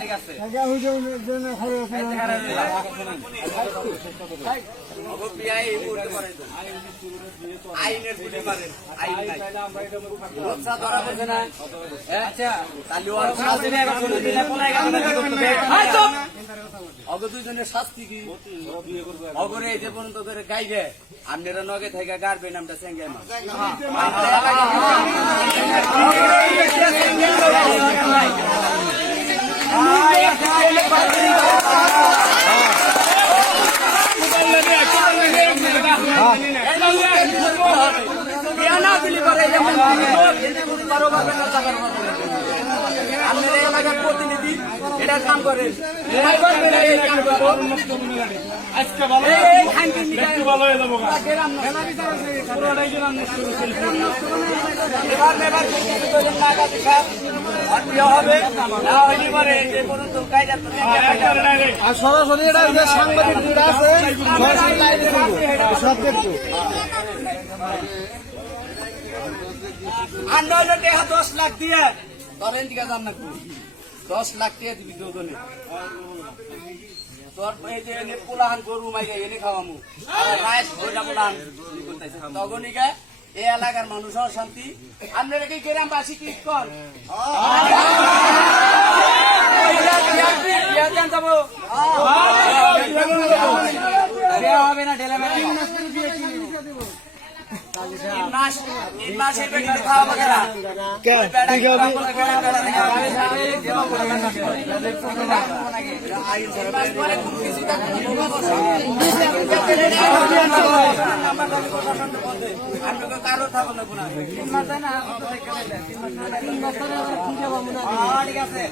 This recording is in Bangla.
ঠিক আছে আইনের গুলি মারেন আইন নাই রক্ষা ধরা বলছে না আচ্ছা অগ দুইজনের শাস্তি কি অগরে এই যে পর্যন্ত ধরে গাইবে আপনারা নগে থেকে গাড়বে নামটা চেঙ্গাই মাছ আপনার এলাকার প্রতিনিধি এটা কাম করেন সরাসরি এটা সাংবাদিক আছে সব দেখবো আর নইলে টেহা 10 লাখ দিয়ে ধরেন দিকে যান না 10 লাখ টাকা দিবি দুজনে তোর এই যে এনে পোলাহান গরু মাইকে এনে খাওয়ামু আর রাইস ওইটা পোলাহান তখনইকা এই এলাকার মানুষ শান্তি আপনারা কি গ্রামবাসী কি কর হবে না ঢেলা কারো থাকো না ঠিক আছে